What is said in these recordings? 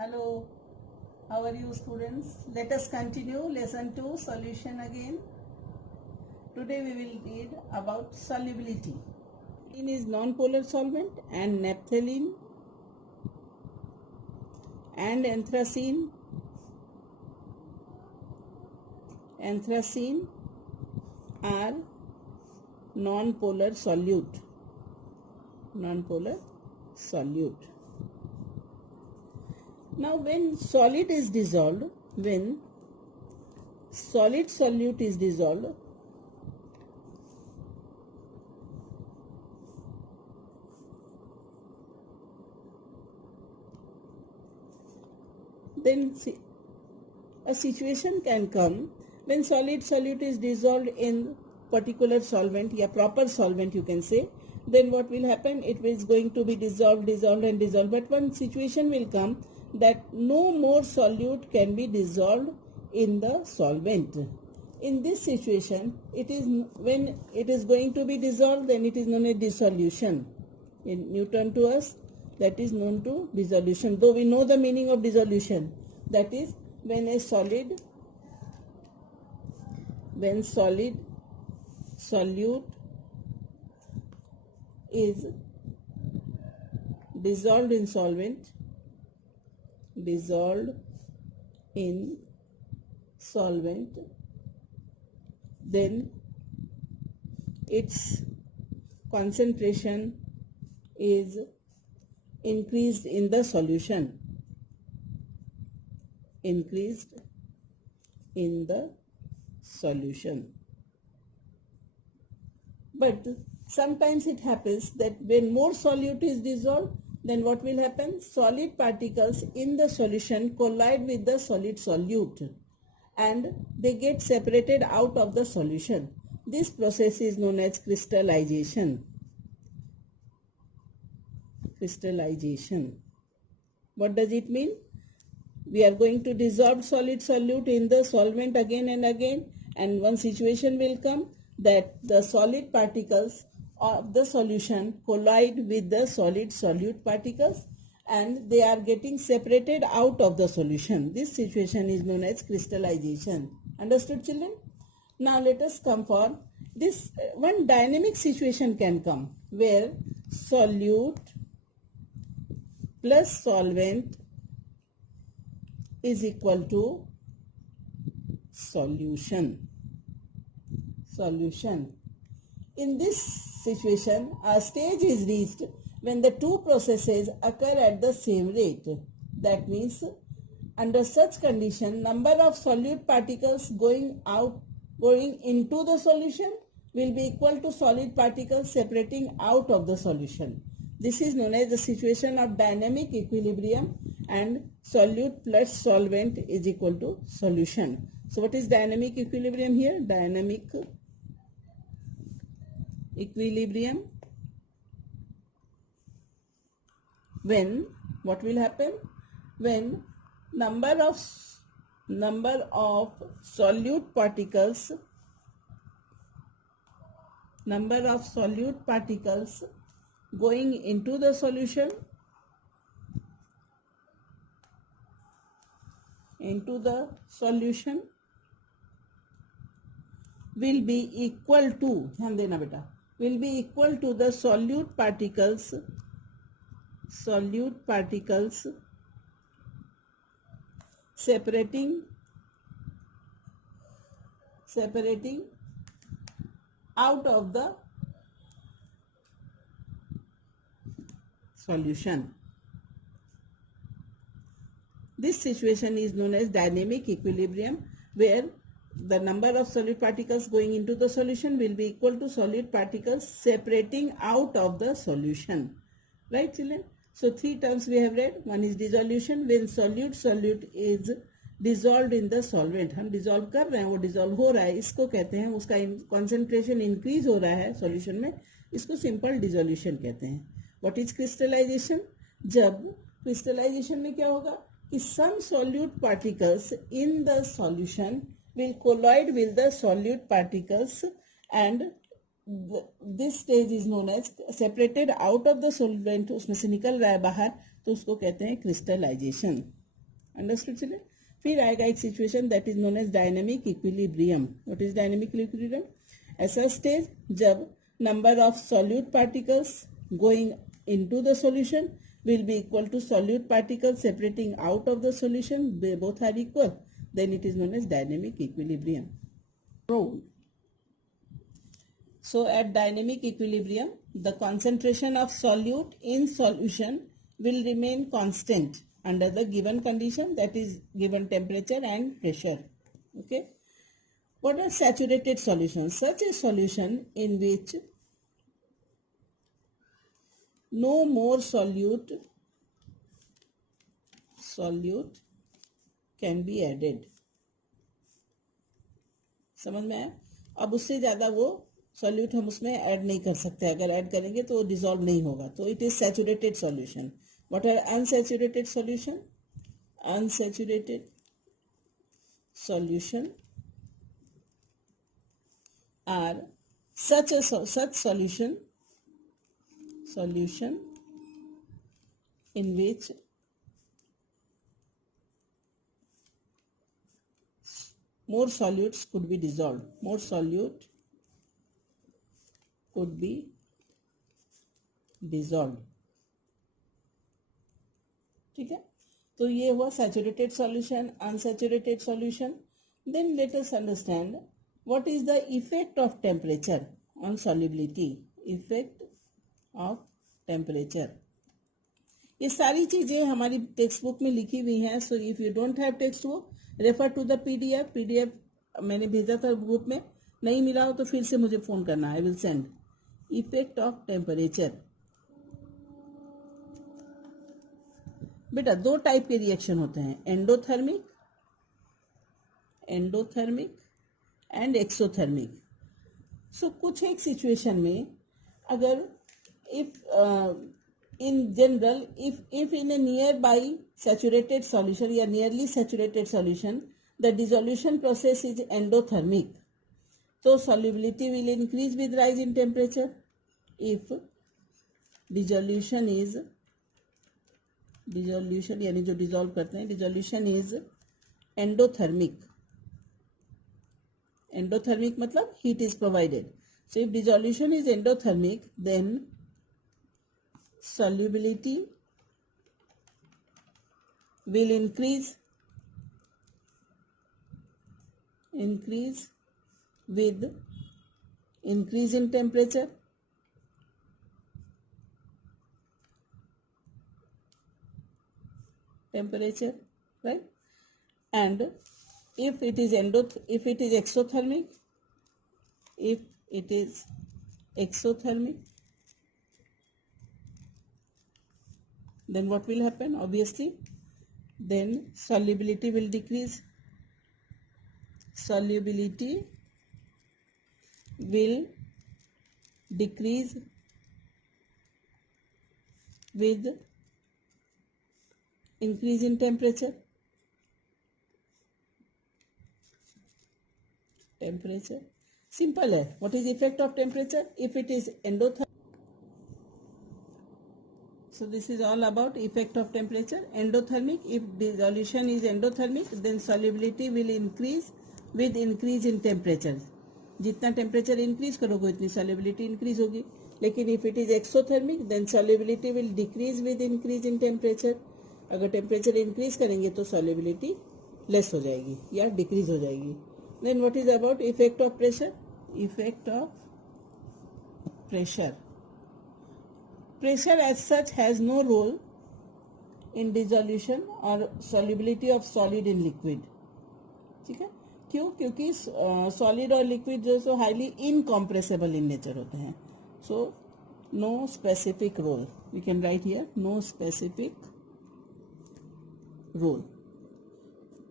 Hello, how are you students? Let us continue lesson 2 solution again. Today we will read about solubility. Naphthalene is non-polar solvent and naphthalene and anthracene are non-polar solute. Now when solid is dissolved, when solid solute is dissolved, then a situation can come when solid solute is dissolved in particular solvent, yeah, proper solvent you can say. Then what will happen? It is going to be dissolved. But one situation will come that no more solute can be dissolved in the solvent. In this situation, it is when it is going to be dissolved, then it is known as dissolution. In Newton to us, that is known to dissolution. Though we know the meaning of dissolution, that is when solid solute is dissolved in solvent, then its concentration is increased in the solution. But sometimes it happens that when more solute is dissolved, then what will happen? Solid particles in the solution collide with the solid solute and they get separated out of the solution. This process is known as crystallization. What does it mean? We are going to dissolve solid solute in the solvent again and again, and one situation will come that the solid particles of the solution collide with the solid solute particles and they are getting separated out of the solution. This situation is known as crystallization. Understood, children? Now let us come for this. One dynamic situation can come where solute plus solvent is equal to solution. In this situation, a stage is reached when the two processes occur at the same rate. That means, under such condition, number of solute particles going into the solution will be equal to solid particles separating out of the solution. This is known as the situation of dynamic equilibrium, and solute plus solvent is equal to solution. So what is dynamic equilibrium here? Dynamic equilibrium, when what will happen? When number of solute particles going into the solution will be equal to, the solute particles separating out of the solution. This situation is known as dynamic equilibrium, where the number of solute particles going into the solution will be equal to solute particles separating out of the solution. Right, children? So three terms we have read. One is dissolution, when solute is dissolved in the solvent. हम dissolve कर रहे हैं, वो dissolve हो रहा है, इसको कहते हैं, उसका concentration increase हो रहा है solution में, इसको simple dissolution कहते हैं. What is crystallization? जब crystallization में क्या होगा कि some solute particles in the solution will collide with the solute particles and this stage is known as separated out of the solvent, उसमें से निकल रहा है बाहर, तो उसको कहते हैं crystallization. Understood children? फिर आएगा एक situation that is known as dynamic equilibrium. What is dynamic equilibrium? ऐसा स्टेज जब number of solute particles going into the solution will be equal to solute particles separating out of the solution. They both are equal. Then it is known as dynamic equilibrium. Role. So at dynamic equilibrium, the concentration of solute in solution will remain constant under the given condition, that is given temperature and pressure. Okay. What are saturated solutions? Such a solution in which no more solute can be added. समझ में आया? अब उससे ज्यादा वो solute हम उसमें add नहीं कर सकते. अगर ऐड करेंगे तो डिसॉल्व नहीं होगा. तो it is saturated solution. What are unsaturated solution? Unsaturated solution are such solution in which more solutes could be dissolved. More solute could be dissolved. ठीक है. तो ये हुआ saturated solution, unsaturated solution. Then let us understand what is the effect of temperature on solubility. Effect of temperature. ये सारी चीजें हमारी text book में लिखी हुई हैं. So if you don't have text book, refer to the PDF. PDF मैंने भेजा था ग्रुप में. नहीं मिला हो तो फिर से मुझे फोन करना. I will send. Effect of temperature. बेटा दो टाइप के रिएक्शन होते हैं, एंडोथर्मिक एंड एक्सोथर्मिक. सो कुछ एक सिचुएशन में अगर if in general, if in a nearby saturated solution या nearly saturated solution, the dissolution process is endothermic, so solubility will increase with rise in temperature. If dissolution यानी जो dissolve करते हैं, dissolution is endothermic. Endothermic मतलब heat is provided. So if dissolution is endothermic, then solubility will increase with increase in temperature. Right? And if it is exothermic, then what will happen? Obviously, then solubility will decrease. Solubility will decrease with increase in temperature. Simple है. What is the effect of temperature? If it is endothermic. So this is all about effect of temperature. Endothermic, if dissolution is endothermic, then solubility will increase with increase in temperature. जितना temperature increase करोगे उतनी solubility increase होगी. लेकिन if it is exothermic, then solubility will decrease with increase in temperature. अगर temperature increase करेंगे तो solubility less हो जाएगी या decrease हो जाएगी. Then what is about effect of pressure? Effect of pressure. Pressure as such has no role in dissolution or solubility of solid in liquid. ठीक है. क्यों? क्योंकि solid और liquid जो सो highly incompressible in nature होते हैं. So no specific role. We can write here no specific role.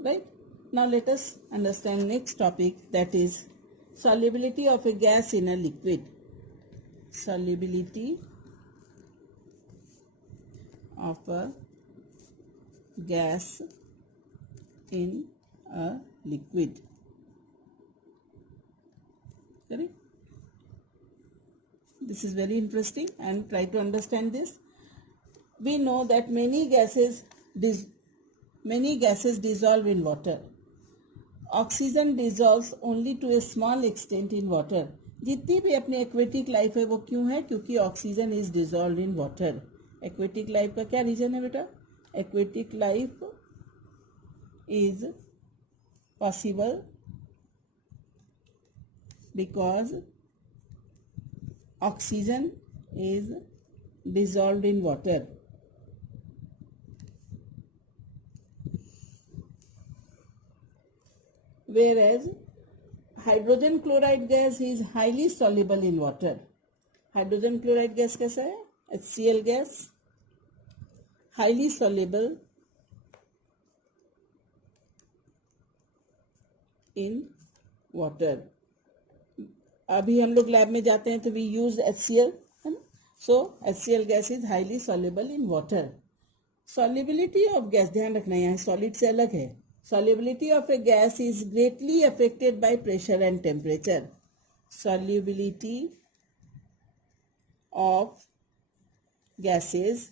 Right? Now let us understand next topic, that is solubility of a gas in a liquid. Solubility of a gas in a liquid. Correct? This is very interesting and try to understand this. We know that many gases Many gases dissolve in water. Oxygen dissolves only to a small extent in water. जितनी भी अपनी aquatic life है वो क्यों है? क्योंकि oxygen is dissolve in water. Aquatic life का क्या रीजन है बेटा? Aquatic life is possible because oxygen is dissolved in water. Whereas hydrogen chloride gas is highly soluble in water. Hydrogen chloride gas कैसा है? HCl gas highly soluble in water. अभी हम लोग lab में जाते हैं तो we use HCl, है ना? So HCl gas is highly soluble in water. Solubility of gas, ध्यान रखना यहाँ solid से अलग है. Solubility of a gas is greatly affected by pressure and temperature. Solubility of gases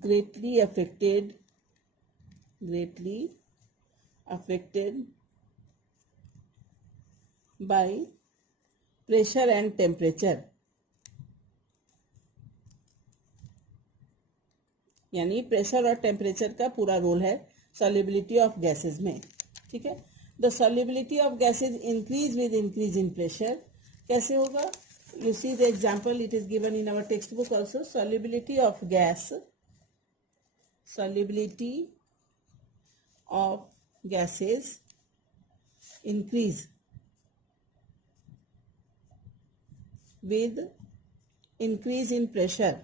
greatly affected by pressure and temperature. यानी pressure और temperature का पूरा रोल है solubility of gases में. ठीक है. The solubility of gases increase with increase in pressure. कैसे होगा? You see the example, it is given in our textbook also. Solubility of gas, solubility of gases increase with increase in pressure.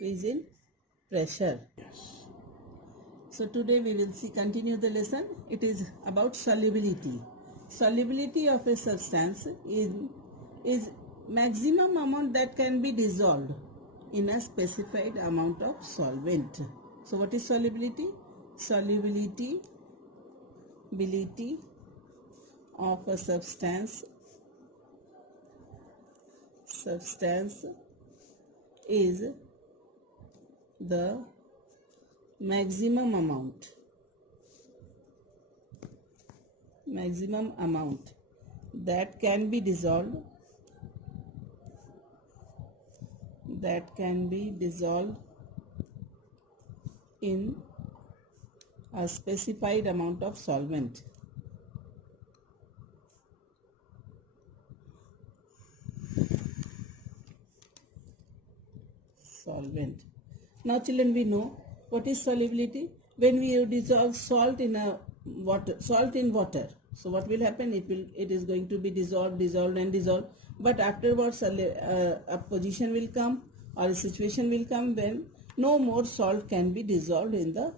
Increase in pressure. So today we will continue the lesson. It is about solubility. Solubility of a substance is maximum amount that can be dissolved in a specified amount of solvent. So what is solubility? Solubility of a substance is the maximum amount that can be dissolved in a specified amount of solvent. Now children, we know what is solubility. When we dissolve salt in water, so what will happen? It is going to be dissolved. But afterwards a position will come or a situation will come when no more salt can be dissolved in the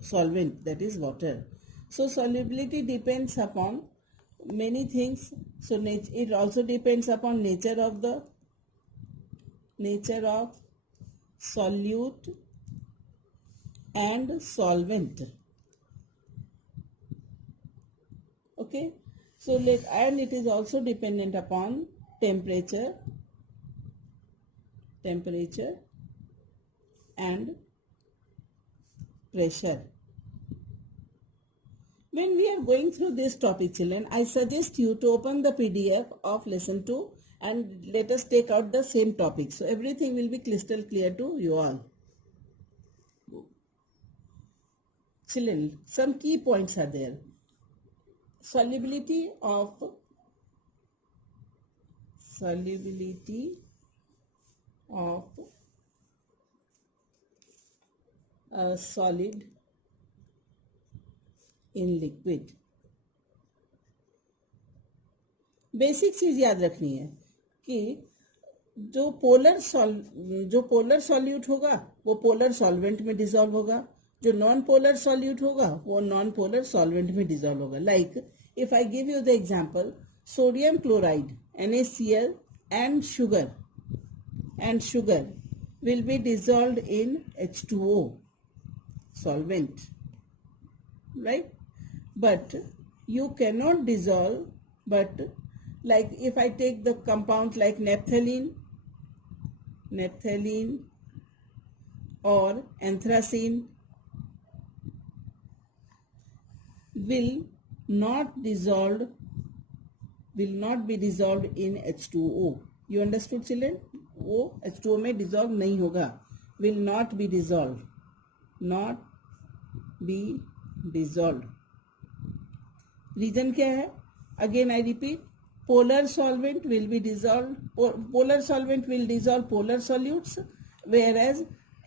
solvent, that is water. So solubility depends upon many things. So it also depends upon nature of solute and solvent. Okay, so and it is also dependent upon temperature and pressure. When we are going through this topic, children, I suggest you to open the PDF of lesson 2 and let us take out the same topic. So everything will be crystal clear to you all. Children, some key points are there. Solubility of a solid in liquid. Basic चीज याद रखनी है कि जो polar solute होगा वो polar solvent में dissolve होगा, जो नॉन पोलर सॉल्यूट होगा वो नॉन पोलर सॉल्वेंट में डिसॉल्व होगा. Like if I give you the example, sodium chloride NaCl and sugar will be dissolved in H2O solvent, right? But you cannot dissolve, but like if I take the compound like naphthalene or anthracene will not be dissolved in H2O. You understood, children? वो H2O में dissolve नहीं होगा. Will not be dissolved. Not be dissolved. Reason क्या है? Again I repeat. Polar solvent will be dissolved. Polar solvent will dissolve polar solutes, whereas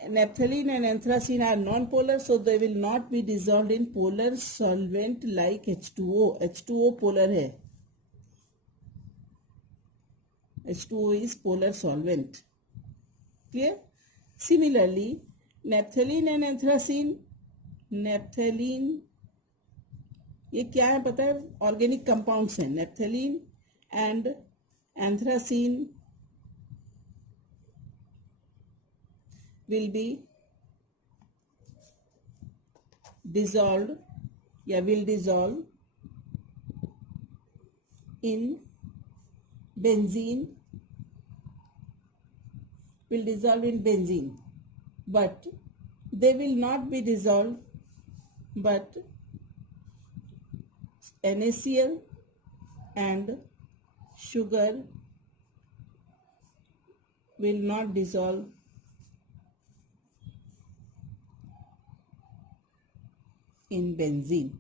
naphthalene and anthracene are non-polar, so they will not be dissolved in polar solvent like H2O. H2O polar है. H2O is polar solvent. Clear? Similarly, naphthalene and anthracene. Naphthalene, ये क्या है पता है? Organic compounds हैं. Naphthalene and anthracene will be dissolved या will dissolve in benzene, will dissolve in benzene, but they will not be dissolved, but NaCl and sugar will not dissolve in benzene.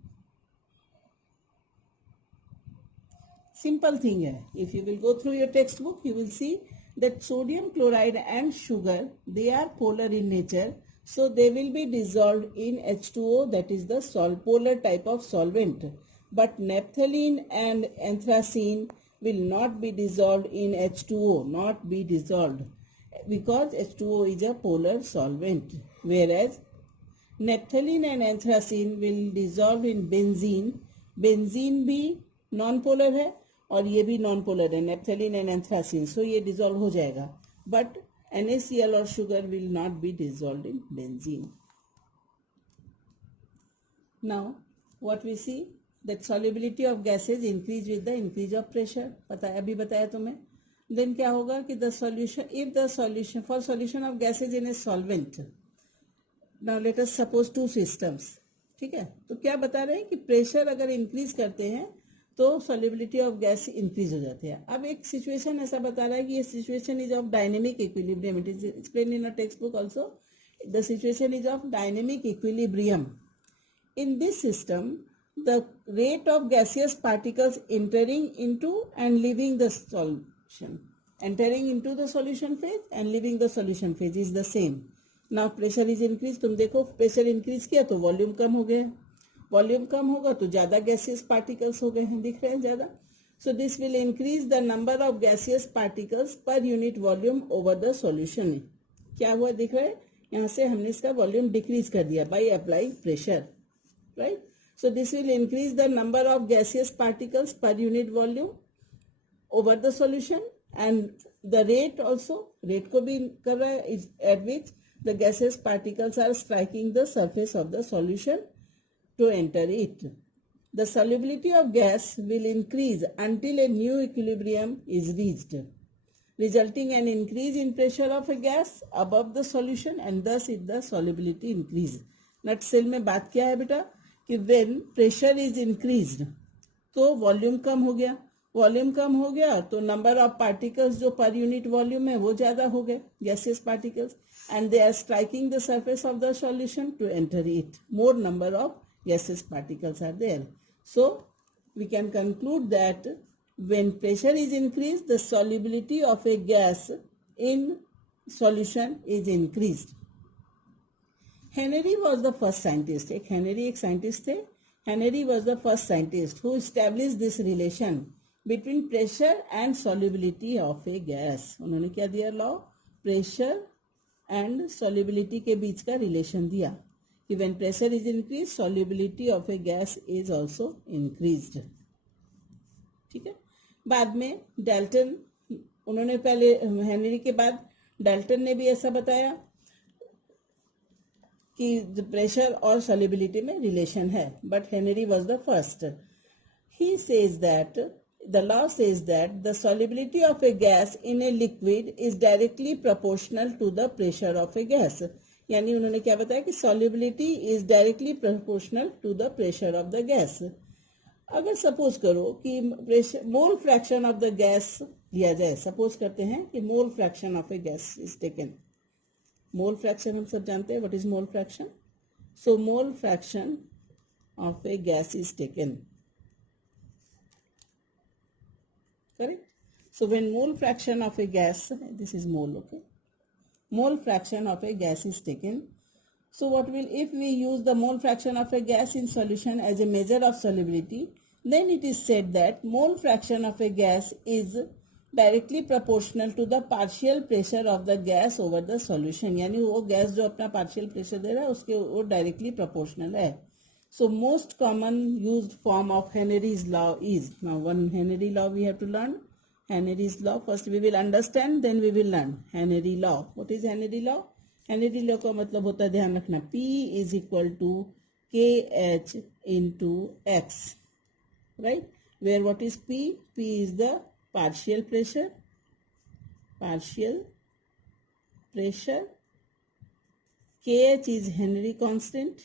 Simple thing है. If you will go through your textbook, you will see that sodium chloride and sugar, they are polar in nature, so they will be dissolved in H2O, that is the polar type of solvent. But naphthalene and anthracene will not be dissolved in H2O, not be dissolved, because H2O is a polar solvent, whereas naphthalene and anthracene will dissolve in benzene. Benzene भी non-polar है और ये भी non-polar है, naphthalene and anthracene, so ये dissolve हो जाएगा. But NaCl or sugar will not be dissolved in benzene. Now, what we see, that solubility of gases increase with the increase of pressure. पता है, अभी बताया तुम्हें. Then क्या होगा कि the solution, if the solution, for solution of gases in a solvent. Now let us suppose two systems. ठीक है, तो क्या बता रहे हैं कि प्रेशर अगर इंक्रीज करते हैं तो solubility of gas इंक्रीज हो जाते हैं. अब एक सिचुएशन ऐसा बता रहा है कि ये situation is of dynamic equilibrium. It is explain in a text book also. The situation is of dynamic equilibrium. In this system, the rate of gaseous particles entering into and leaving the solution, entering into the solution phase and leaving the solution phase is the same. Now pressure is increased. तुम देखो pressure increase किया तो volume कम हो गया. Volume कम होगा तो ज्यादा gaseous particles हो गए हैं, दिख रहे हैं ज्यादा. So this will increase the number of gaseous particles per unit volume over the solution. क्या हुआ दिख रहा है? यहाँ से हमने इसका वॉल्यूम डिक्रीज कर दिया by applying pressure. Right? So this will increase the number of gaseous particles per unit volume over the solution, and the rate also, rate को भी कर रहा है, is at which the gaseous particles are striking the surface of the solution to enter it. The solubility of gas will increase until a new equilibrium is reached, resulting in an increase in pressure of a gas above the solution, and thus is the solubility increase. Nutshell में बात क्या है बेटा कि when pressure is increased तो volume कम हो गया. Volume कम हो गया तो नंबर ऑफ पार्टिकल्स जो पर यूनिट वॉल्यूम है वो ज्यादा हो गए, gaseous particles, and they are striking the surface of the solution to enter it. More number of gaseous particles are there. So we can conclude that when pressure is increased, the solubility of a gas in solution is increased. Henry was the first scientist. एक Henry एक scientist थे. Henry was the first scientist who established this relation between pressure and solubility of a gas. उन्होंने क्या दिया law? Pressure and solubility के बीच का relation दिया कि when pressure is increased, solubility of a gas is also increased. ठीक है. बाद में डाल्टन, उन्होंने पहले हेनरी के बाद डाल्टन ने भी ऐसा बताया कि प्रेशर और सॉल्युबिलिटी में रिलेशन है, but Henry was the first. He says that the law says that the solubility of a gas in a liquid is directly proportional to the pressure of a gas. यानी उन्होंने क्या बताया कि solubility is directly proportional to the pressure of the gas. अगर suppose करो कि mole fraction of the gas लिया जाए, सपोज करते हैं कि mole fraction of a gas is taken. Mole fraction हम सब जानते हैं, what is mole fraction. So mole fraction of a gas is taken. Correct? So when mole fraction of a gas, this is mole, okay? Mole fraction of a gas is taken. So what will, if we use the mole fraction of a gas in solution as a measure of solubility, then it is said that mole fraction of a gas is directly proportional to the partial pressure of the gas over the solution. यानी वो gas जो अपना partial pressure दे रहा है उसके वो directly proportional है. So most common used form of Henry's law is, now one Henry law we have to learn. Henry's law, first we will understand, then we will learn Henry law. What is Henry law? Henry law का मतलब होता है, ध्यान रखना, P is equal to KH into X, right? Where what is P? P is the partial pressure. KH is Henry constant.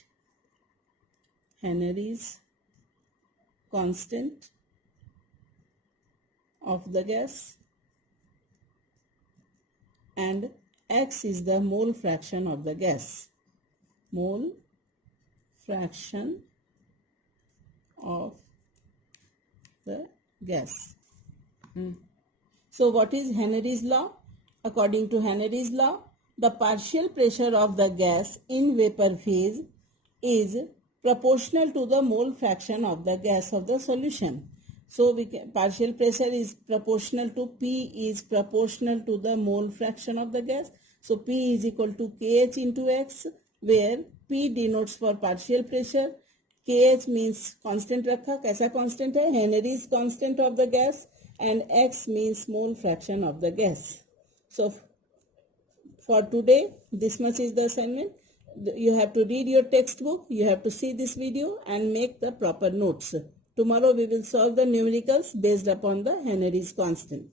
Henry's constant of the gas, and X is the mole fraction of the gas. Mole fraction of the gas. So what is Henry's law? According to Henry's law, the partial pressure of the gas in vapor phase is proportional to the mole fraction of the gas of the solution. So partial pressure is proportional to P is proportional to the mole fraction of the gas. So P is equal to KH into X, where P denotes for partial pressure. KH means constant रखा, कैसा constant है? Henry's constant of the gas, and X means mole fraction of the gas. So for today, this much is the assignment. You have to read your textbook, you have to see this video and make the proper notes. Tomorrow we will solve the numericals based upon the Henry's constant.